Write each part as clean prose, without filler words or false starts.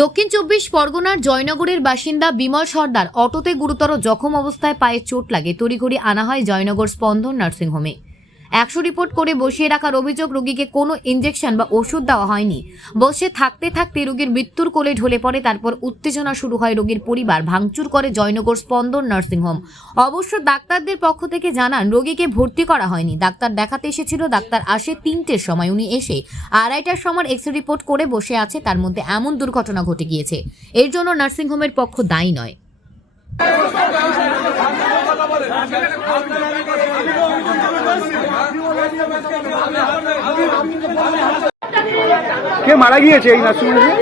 দক্ষিণ চব্বিশ পরগনার জয়নগরের বাসিন্দা বিমল সর্দার অটোতে গুরুতর জখম অবস্থায় পায়ে চোট লাগে তড়িঘড়ি আনা হয় জয়নগর স্পন্দন নার্সিংহোমে। 100 রিপোর্ট করে বসিয়ে রাখার অভিযোগ, রোগীকে কোনো ইনজেকশন বা ওষুধ দেওয়া হয়নি। বসে থাকতে থাকতে রোগীর মৃত্যুর কোলে ঢলে পড়ে। তারপর উত্তেজনা শুরু হয়। রোগীর পরিবার ভাঙচুর করে জয়নগর স্পন্দন নার্সিংহোম। অবশ্য ডাক্তারদের পক্ষ থেকে জানান রোগীকে ভর্তি করা হয়নি। ডাক্তার দেখাতে এসেছিল। ডাক্তার আসে 3টের সময়। উনি এসে 2:30টার সময় এক্সরে রিপোর্ট করে বসে আছে। তার মধ্যে এমন দুর্ঘটনা ঘটে গিয়েছে। এর জন্য নার্সিংহোমের পক্ষ দায়ী নয়। কে মারা গিয়েছে এই নার্সিংহোমে?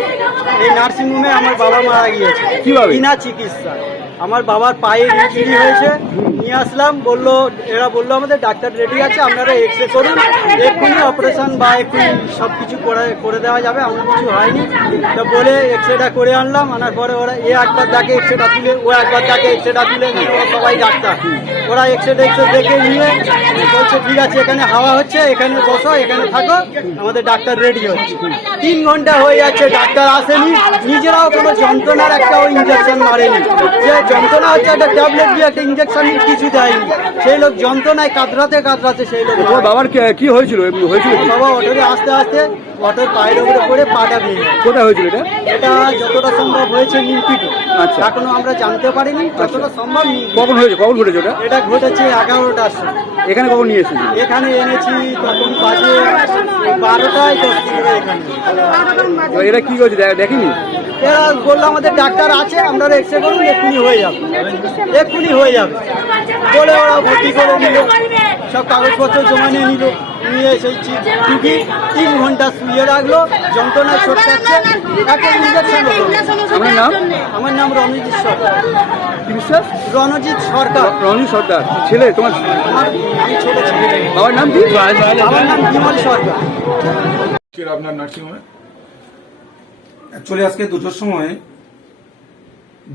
এই নার্সিংহোমে আমার বাবা মারা গিয়েছে। কিভাবে? বিনা চিকিৎসা। আমার বাবার পায়ে ইনজুরি হয়েছে, নিয়ে আসলাম। এরা বললো আমাদের ডাক্তার রেডি আছে, আপনারা এক্সরে করুন, এক্ষুনি অপারেশন বা এক্ষুনি সব কিছু করে দেওয়া যাবে। আমার কিছু হয়নি তো বলে এক্সরেটা করে আনলাম। আনার পরে ওরা একবার ডাকে এক্সরেটা তুলে, ও একবার ডাকে এক্সরেটা তুলে, ওরা সবাই ডাক্তার। ওরা এক্সরে দেখে নিয়ে বলছে ঠিক আছে, এখানে হাওয়া হচ্ছে, এখানে বসো, এখানে থাকো, আমাদের ডাক্তার রেডি হচ্ছে। 3 ঘন্টা হয়ে যাচ্ছে, ডাক্তার আসেনি। নিজেরাও কোনো যন্ত্রণার একটা ইঞ্জেকশন মারেনি। যে যন্ত্রণা হচ্ছে একটা ট্যাবলেট দিয়ে একটা ইঞ্জেকশন কিছু দেয়নি। সেই লোক যন্ত্রণায় কাতরাতে সেই লোক। তোমার বাবার কি হয়েছিল? বাবা অটোতে আস্তে আস্তে অটোর পায়ের উপরে পড়ে পাটা ভেঙে। কোথায় হয়েছিল এটা? এটা যতটা সম্ভব হয়েছে নিমপিটে। আচ্ছা। এখনো আমরা জানতে পারিনি, যতটা সম্ভব নিমপিটে। কখন ঘটেছে ওটা? এটা ঘটেছে 11টার সময়। এখানে কখন নিয়ে এসেছি? এখানে এনেছি তখন বাজে 12টায় 10 মিনিটে এখানে। এরা কি করছে দেখেনি? এরা বললো আমাদের ডাক্তার আছে, আপনারা এক্সরে করুন, এক্ষুনি হয়ে যাবে বলে ওরা ভর্তি করে নিল। সব কাগজপত্র জমা নিয়ে নিল, নিয়ে এসেছি রুগী 3 ঘন্টা শুয়ে রাখলো, যন্ত্রণায় ছোটকাচ্ছে, একটা ইঞ্জেকশন হলো। আপনার নাম? আমার নাম রণজিৎ সরকার। কি বিশ্বাস? রণজিৎ সরকার। রঞ্জিত সর্দার ছেলে তোমার? আমি ছোট ছেলে। বাবার নাম কি? আমার নাম বিমল সরকার। আপনার নার্সিংহোমে অ্যাকচুয়ালি আজকে 2টোর সময়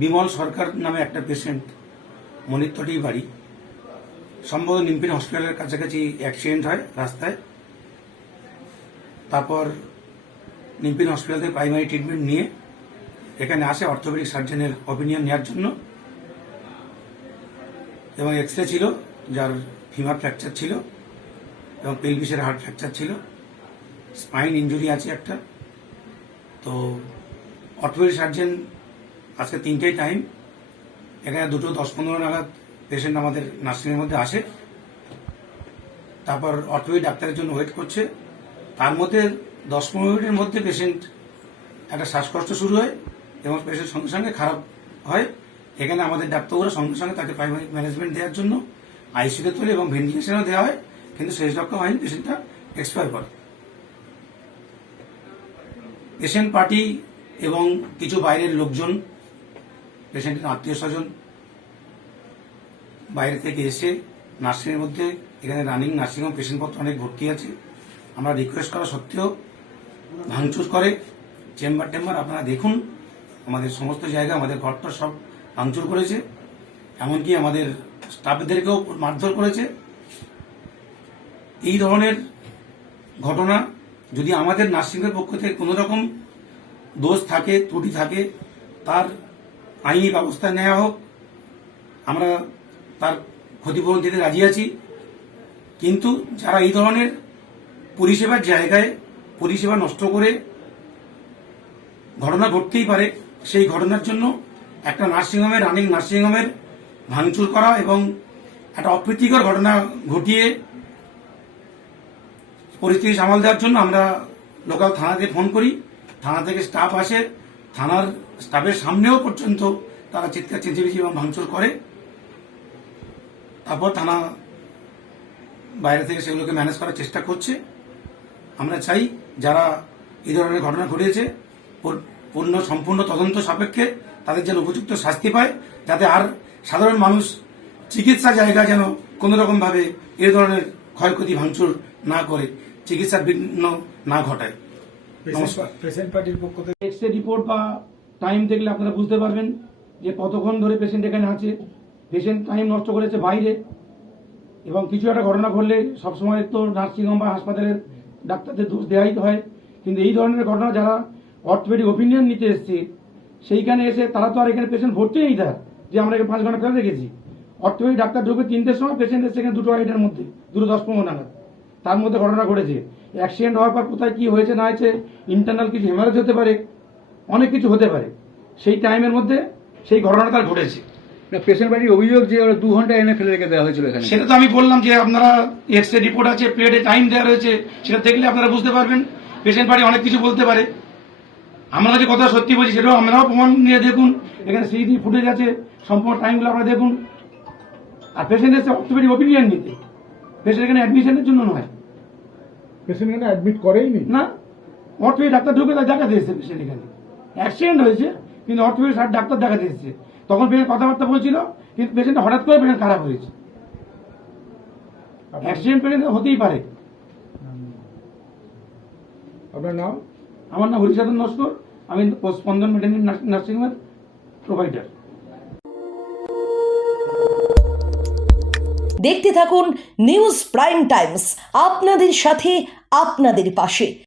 বিমল সরকার নামে একটা পেশেন্ট, মনিত্তটি বাড়ি, সম্ভবত নিমপিন হসপিটালের কাছাকাছি অ্যাক্সিডেন্ট হয় রাস্তায়। তারপর নিমপিন হসপিটাল থেকে প্রাইমারি ট্রিটমেন্ট নিয়ে এখানে আসে অর্থোপেডিক সার্জনের অপিনিয়ন নেওয়ার জন্য। এবং এক্সরে ছিল, যার ফিমার ফ্র্যাকচার ছিল এবং পেলভিসের হাড় ফ্র্যাকচার ছিল, স্পাইন ইঞ্জুরি আছে একটা। তো অর্থোপেডিক সার্জন আজকে 3টেই টাইম, এখানে 2টো 10-15 নাগাদ পেশেন্ট আমাদের নার্সিংয়ের মধ্যে আসে। তারপর অর্থোপেডিক ডাক্তারের জন্য ওয়েট করছে। তার মধ্যে 10-15 মিনিটের মধ্যে পেশেন্ট একটা শ্বাসকষ্ট শুরু হয় এবং পেশেন্ট সঙ্গে সঙ্গে খারাপ হয়। এখানে আমাদের ডাক্তাররা সঙ্গে সঙ্গে তাকে প্রাইমারি ম্যানেজমেন্ট দেওয়ার জন্য আইসিইউতে তোলে এবং ভেন্টিলেশনও দেওয়া হয়, কিন্তু শেষ রক্ষা হয়নি, পেশেন্টটা এক্সপায়ার করে। পেশেন্ট পার্টি এবং কিছু বাইরের লোকজন, পেশেন্টের আত্মীয় স্বজন বাইরে থেকে এসে নার্সিংয়ের মধ্যে, এখানে রানিং নার্সিংহোম, পেশেন্টপত্র অনেক ভর্তি আছে, আমরা রিকোয়েস্ট করা সত্ত্বেও ভাঙচুর করে। চেম্বার আপনারা দেখুন, আমাদের সমস্ত জায়গা, আমাদের ঘরটা সব ভাঙচুর করেছে, এমনকি আমাদের স্টাফদেরকেও মারধর করেছে। এই ধরনের ঘটনা যদি আমাদের নার্সিংয়ের পক্ষ থেকে কোনো রকম দোষ থাকে, ত্রুটি থাকে, তার আইনি ব্যবস্থা নেওয়া হোক। আমরা তার ক্ষতিপূরণ দিতে রাজি আছি। কিন্তু যারা এই ধরনের পরিষেবার জায়গায় পরিষেবা নষ্ট করে ঘটনা ঘটতেই পারে, সেই ঘটনার জন্য একটা নার্সিংহোমের, রানিং নার্সিংহোমের ভাঙচুর করা এবং একটা অপ্রীতিকর ঘটনা ঘটিয়ে পরিস্থিতি সামাল দেওয়ার জন্য আমরা লোকাল থানাতে ফোন করি। থানা থেকে স্টাফ আসে, থানার স্টাফের সামনেও পর্যন্ত তারা চিৎকার চেঁচিয়েছি এবং ভাঙচুর করে। তারপর থানা বাইরে থেকে সেগুলোকে ম্যানেজ করার চেষ্টা করছে। আমরা চাই যারা এই ধরনের ঘটনা ঘটিয়েছে সম্পূর্ণ তদন্ত সাপেক্ষে তাদের যেন উপযুক্ত শাস্তি পায়, যাতে আর সাধারণ মানুষ চিকিৎসা জায়গা যেন কোন রকম ভাবে এই ধরনের ক্ষয়ক্ষতি ভাঙচুর না করে, চিকিৎসার বিঘ্ন না ঘটায়। নমস্কার। পেশেন্ট পার্টির পক্ষ থেকে এক্সরে রিপোর্ট বা টাইম দেখলে আপনারা বুঝতে পারবেন যে কতক্ষণ ধরে পেশেন্ট এখানে আছে। পেশেন্ট টাইম নষ্ট করেছে বাইরে, এবং কিছু একটা ঘটনা ঘটলে সবসময় তো নার্সিংহোম বা হাসপাতালের ডাক্তারদের দোষ দেওয়াই হয়, কিন্তু এই ধরনের ঘটনা যারা অর্থোপেডিক ওপিনিয়ন নিতে এসেছি, সেইখানে এসে তারা তো আর এখানে পেশেন্ট ভর্তি নেই, তার যে আমরা এখানে 5 ঘন্টা ফেলে রেখেছি। অর্থোপেডিক ডাক্তার ঢুকে 3টের সময়, পেশেন্ট এসে এখানে 2:02 মধ্যে, 2:10 নাগাদ। তার মধ্যে ঘটনা ঘটেছে। অ্যাক্সিডেন্ট হওয়ার পর কোথায় কি হয়েছে না হয়েছে, ইন্টারনাল কিছু হেমারেজ হতে পারে, অনেক কিছু হতে পারে, সেই টাইমের মধ্যে সেই ঘটনাটা তার ঘটেছে। পেশেন্ট বাড়ির অভিযোগ যে ওরা 2 ঘন্টা এনে ফেলে রেখে দেওয়া হয়েছিল এখানে। সেটা তো আমি বললাম যে আপনারা এক্সরে রিপোর্ট আছে, প্লেটে টাইম দেওয়া রয়েছে, সেটা দেখলে আপনারা বুঝতে পারবেন। পেশেন্ট বাড়ি অনেক কিছু বলতে পারে, আমরা যে কথা সত্যি বলছি সেটাও আপনারাও প্রমাণ নিয়ে দেখুন। এখানে সিডি ফুটেজ আছে, সম্পূর্ণ টাইমগুলো আপনারা দেখুন। আর পেশেন্ট এসে অর্থোপেডিক ওপিনিয়ন নিতে, পেশেন্ট এখানে অ্যাডমিশনের জন্য নয়। পেশেন্ট এখানে অ্যাডমিট করেইনি না, অর্থোপেডিক ডাক্তার ঢুকে তার দেখাতে এসেছে পেশেন্ট এখানে। অ্যাক্সিডেন্ট হয়েছে কিন্তু অর্থোপেডিক ডাক্তার দেখাতে এসেছে। তখন পেশেন্ট কথাবার্তা বলছিল, কিন্তু পেশেন্ট হঠাৎ করে পেশেন্ট খারাপ হয়েছে। অ্যাক্সিডেন্ট পেশেন্ট হতেই পারে। আপনার নাম? আমার নাম হরিসাধন নস্কর, আমি স্পন্দন মেটার্নিটি নার্সিংহোমের প্রোভাইডার। দেখতে থাকুন নিউজ প্রাইম টাইমস, আপনাদের সাথে আপনাদের পাশে।